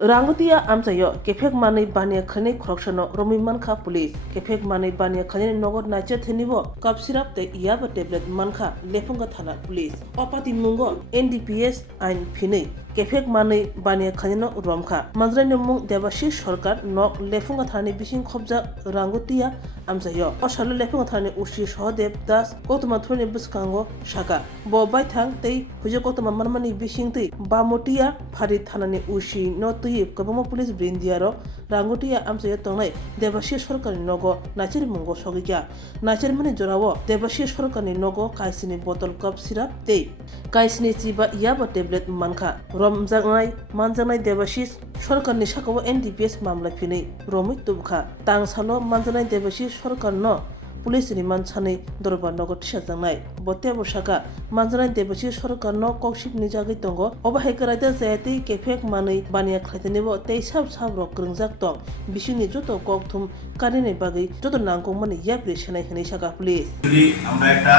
Rangutia amsayo kefek manai bania khane khroksano romiman kha police kefek manai bania khane nogod nache thenibo kap sirap te yaba tablet mankha lefunga thana police opati mungo NDPS ain phine kefek manai bania khane no romkha manjrani mung debashis sarkar nok lefunga thani bising khobja rangutia amsayo osalo lefunga thani ushi shodev das gotoma thone buskango shaka bo baithang tei huje gotoma manmani bising tei bamotia phari thanani ushi no kabama police brindiaro rangutia amsayo tongnai debashis sarkarni nogo nachir mungo sogikya nachir mani jorawo debashis sarkarni nogo kaisini bottle cup syrup tei kaisini chiba yaba tablet mankha romjangnai manjangnai debashis sarkarni sakao NDPS mamla phinai romi tubkha tangsalo manjangnai debashis sarkarno police ni manchani dorba nogo tsajangnai bote bosaka manjanai debashis sarkarno kokship ni jagi tongo oba hekaraida jayati kefek manai bania khaitenibo tei sab rok kringjak tong bisini joto kokthum kanini bagi joto nangkong mani yapri senai hinai saka police actually আমরা একটা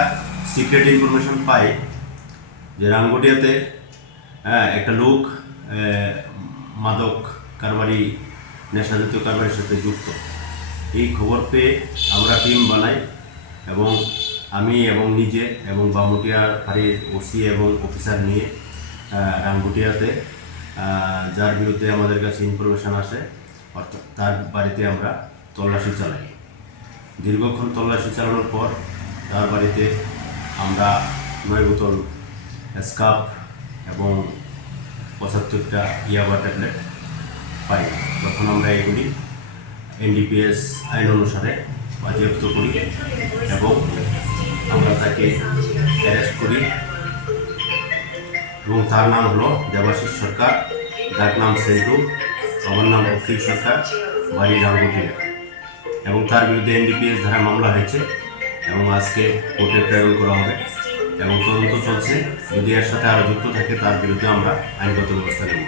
secret information পাই যে রাঙ্গুটিয়াতে একটা লোক মাদক কারবারি নেশাজাতীয় কারবারির সাথে যুক্ত এই খবর পেয়ে আমরা টিম বানাই এবং আমি এবং নিজে এবং বামুটিয়ার ফাঁড়ির ওসি এবং অফিসার নিয়ে রাঙ্গুটিয়াতে যার বিরুদ্ধে আমাদের কাছে ইনফরমেশন আসে অর্থাৎ তার বাড়িতে আমরা তল্লাশি চালাই দীর্ঘক্ষণ তল্লাশি চালানোর পর তার বাড়িতে আমরা 9 বোতল স্কাপ এবং 75টা ইয়াবা ট্যাবলেট পাই তখন আমরা এগুলি NDPS আইন অনুসারে বাজেয়াপ্ত করি এবং আমরা তাকে অ্যারেস্ট করি এবং তার নাম হলো দেবাশিস সরকার যার নাম সেন্টু আমার নাম অখিল সরকার বাড়ি রাঙ্গুটিয়া এবং তার বিরুদ্ধে NDPS ধারা মামলা হয়েছে এবং আজকে কোর্টে প্রেরণ করা হবে এবং তদন্ত চলছে যদি এর সাথে আরও যুক্ত থাকে তার বিরুদ্ধে আমরা আইনগত ব্যবস্থা নেব।